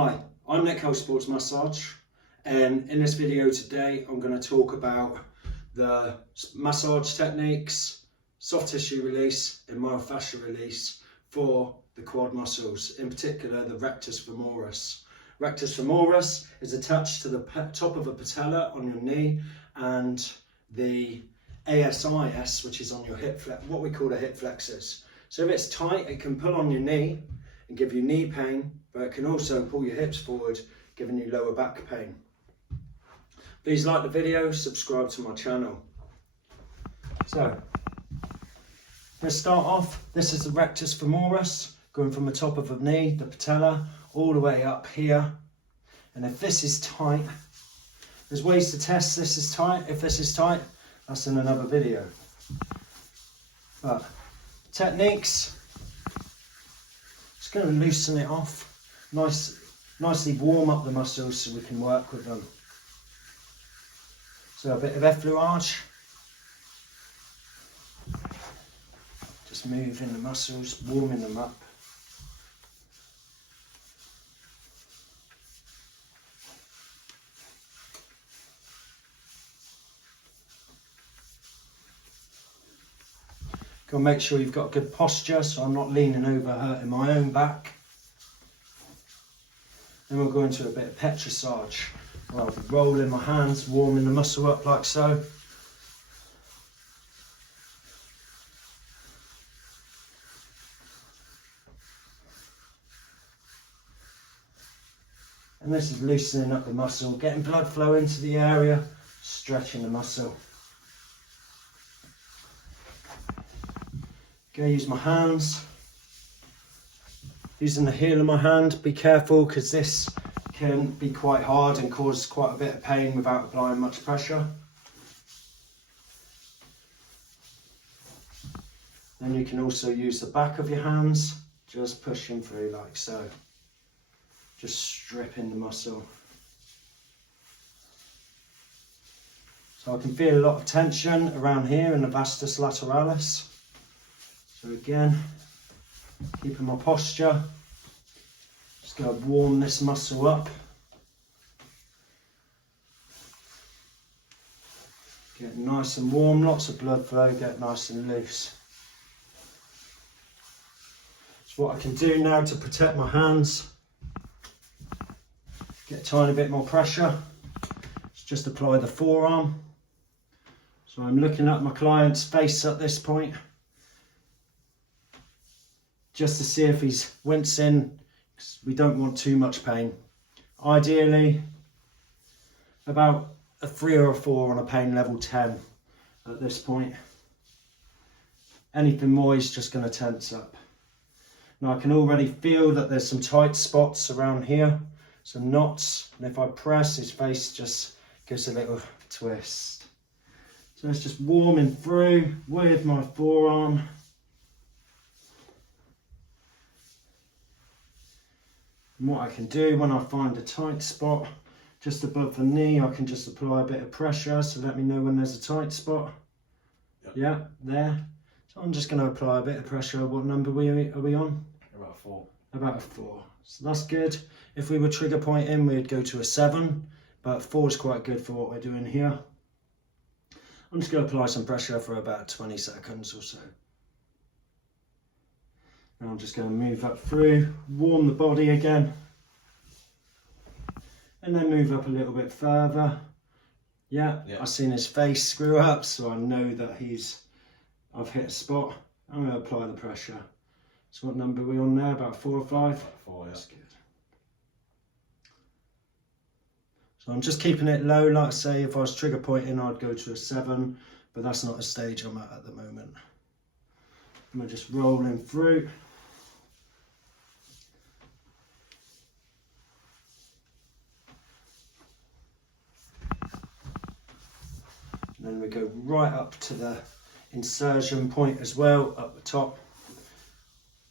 Hi, I'm Netball Sports Massage, and in this video today I'm going to talk about the massage techniques, soft tissue release and myofascial release for the quad muscles, in particular the rectus femoris. Rectus femoris is attached to the top of a patella on your knee, and the ASIS, which is on your hip flex, what we call the hip flexors. So if it's tight, it can pull on your knee and give you knee pain, but it can also pull your hips forward, giving you lower back pain. Please like the video, subscribe to my channel. So, let's start off. This is the rectus femoris, going from the top of the knee, the patella, all the way up here. And if this is tight, there's ways to test this is tight. If this is tight, that's in another video. But techniques, just going to loosen it off, nicely warm up the muscles so we can work with them. So a bit of effleurage, just moving the muscles, warming them up. Got to make sure you've got good posture, so I'm not leaning over hurting my own back. Then we'll go into a bit of petrissage. I'll be rolling my hands, warming the muscle up like so. And this is loosening up the muscle, getting blood flow into the area, stretching the muscle. Okay, use my hands. Using the heel of my hand, be careful because this can be quite hard and cause quite a bit of pain without applying much pressure. Then you can also use the back of your hands, just pushing through like so. Just stripping the muscle. So I can feel a lot of tension around here in the vastus lateralis. So again, keeping my posture, just going to warm this muscle up. Get nice and warm, lots of blood flow, get nice and loose. So what I can do now to protect my hands, get a tiny bit more pressure, is just apply the forearm. So I'm looking at my client's face at this point, just to see if he's wincing, because we don't want too much pain. Ideally, about a 3 or a 4 on a pain level 10 at this point. Anything more is just going to tense up. Now I can already feel that there's some tight spots around here, some knots, and if I press, his face just gives a little twist. So it's just warming through with my forearm. And what I can do when I find a tight spot just above the knee, I can just apply a bit of pressure, so let me know when there's a tight spot. Yep. Yeah, there. So I'm just going to apply a bit of pressure. What number are we on? About a 4. About a 4. So that's good. If we were trigger pointing, we'd go to a 7, but 4 is quite good for what we're doing here. I'm just going to apply some pressure for about 20 seconds or so. And I'm just going to move up through, warm the body again, and then move up a little bit further. Yeah. I've seen his face screw up, so I know that I've hit a spot. I'm going to apply the pressure. So what number are we on there? About 4 or 5? About 4, yeah. That's good. So I'm just keeping it low. Like I say, if I was trigger pointing, I'd go to a 7, but that's not a stage I'm at the moment. And we're just rolling through. And then we go right up to the insertion point as well, up the top.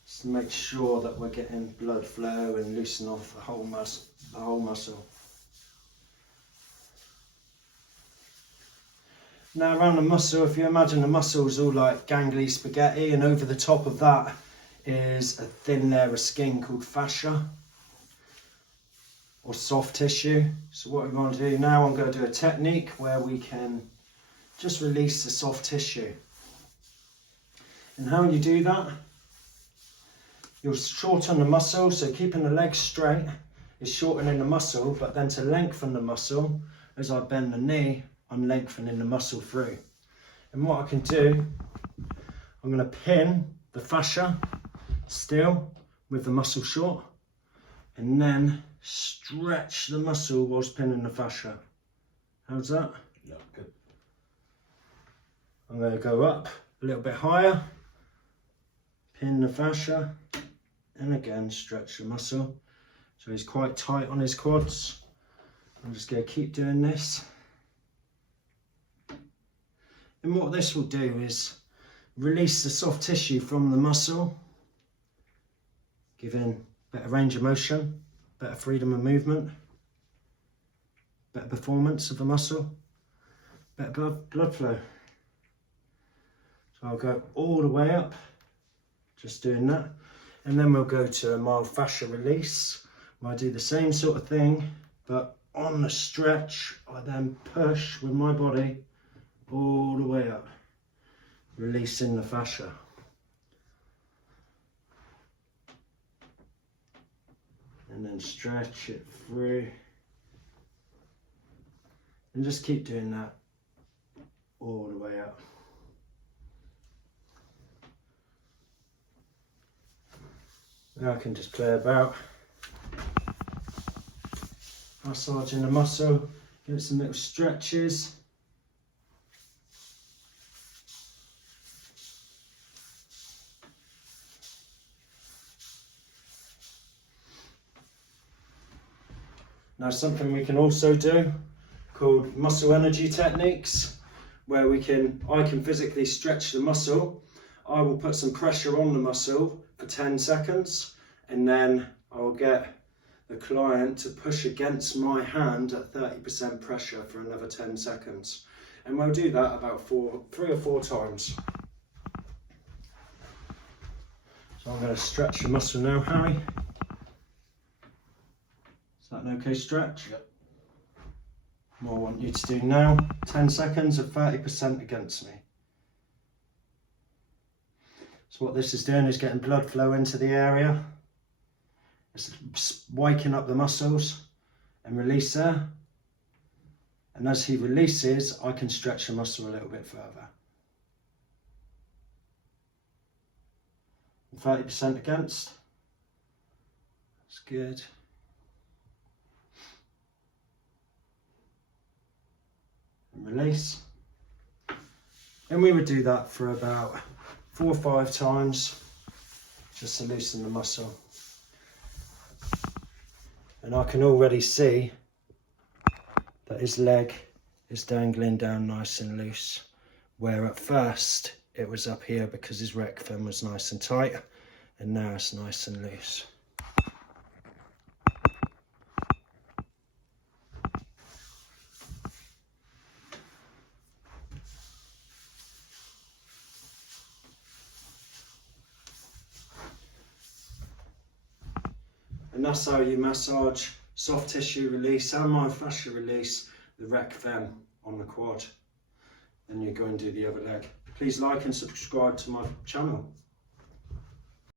Just to make sure that we're getting blood flow and loosen off the whole muscle. Now around the muscle, if you imagine the muscle is all like gangly spaghetti, and over the top of that is a thin layer of skin called fascia. or soft tissue. So what we're going to do now, I'm going to do a technique where we can just release the soft tissue. And how you do that, you'll shorten the muscle, so keeping the legs straight is shortening the muscle, but then to lengthen the muscle, as I bend the knee, I'm lengthening the muscle through. And what I can do, I'm going to pin the fascia still with the muscle short, and then stretch the muscle whilst pinning the fascia. How's that? Yeah, good. I'm going to go up a little bit higher, pin the fascia, and again stretch the muscle. So he's quite tight on his quads. I'm just going to keep doing this. And what this will do is release the soft tissue from the muscle, giving better range of motion, better freedom of movement, better performance of the muscle, better blood flow. So I'll go all the way up, just doing that. And then we'll go to a mild fascia release, where I do the same sort of thing, but on the stretch, I then push with my body all the way up, releasing the fascia. And then stretch it through. And just keep doing that all the way up. Now I can just play about, massaging the muscle, give it some little stretches. Now something we can also do called muscle energy techniques, where I can physically stretch the muscle. I will put some pressure on the muscle for 10 seconds, and then I'll get the client to push against my hand at 30% pressure for another 10 seconds. And we'll do that about 3 or 4 times. So I'm going to stretch the muscle now, Harry. Is that an okay stretch? Yep. What I want you to do now, 10 seconds of 30% against me. So what this is doing is getting blood flow into the area. It's waking up the muscles and release there. And as he releases, I can stretch the muscle a little bit further. 30% against. That's good. And release. And we would do that for about 4 or 5 times, just to loosen the muscle. And I can already see that his leg is dangling down nice and loose, where at first it was up here because his rectum was nice and tight, and now it's nice and loose. And that's how you massage soft tissue release and myofascial release the rectum on the quad. Then you go and do the other leg. Please like and subscribe to my channel.